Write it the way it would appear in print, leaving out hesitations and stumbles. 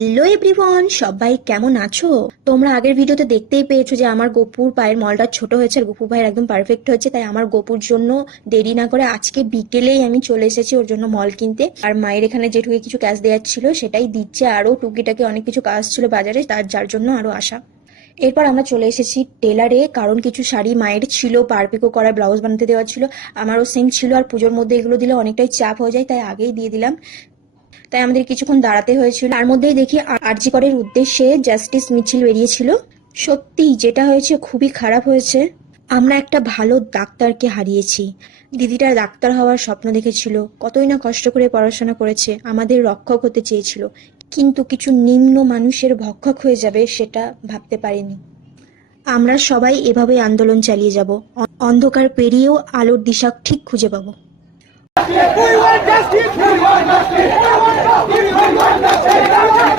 Hello everyone, সবাই কেমন আছো? তোমরা আগের ভিডিওতে দেখতেই পেয়েছো যে আমার গপুর পায়ের মলটা ছোট হয়েছে আর গপু ভাইয়ের একদম পারফেক্ট হয়েছে। তাই আমার গপুর জন্য দেরি না করে আজকে বিকেলেই আমি চলে এসেছি ওর জন্য মল কিনতে। আর মায়ের এখানে যেটুকু কিছু ক্যাশ দেওয়ার ছিল সেটাই দিচ্ছে, আরো টুকিটাকি অনেক কিছু কাজ ছিল বাজারে, যার জন্য আরো আসা। এরপর আমরা চলে এসেছি টেলারে, কারণ কিছু শাড়ি মায়ের ছিল পারপিকো করা, ব্লাউজ বানাতে দেওয়া ছিল, আমারও সেম ছিল। আর পুজোর মধ্যে এগুলো দিলে অনেকটাই চাপ হয়ে যায়, তাই আগেই দিয়ে দিলাম। তাই আমাদের কিছুক্ষণ দাঁড়াতে হয়েছিল। তার মধ্যেই দেখি আরজি করের উদ্দেশ্যে জাস্টিস মিছিল বেরিয়েছিল। সত্যি যেটা হয়েছে খুবই খারাপ হয়েছে। আমরা একটা ভালো ডাক্তারকে হারিয়েছি। দিদিটা ডাক্তার হওয়ার স্বপ্ন দেখেছিল, কতই না কষ্ট করে পড়াশোনা করেছে, আমাদের রক্ষক হতে চেয়েছিল, কিন্তু কিছু নিম্ন মানুষের ভক্ষক হয়ে যাবে সেটা ভাবতে পারিনি। আমরা সবাই এভাবেই আন্দোলন চালিয়ে যাব, অন্ধকার পেরিয়েও আলোর দিশা ঠিক খুঁজে পাবো।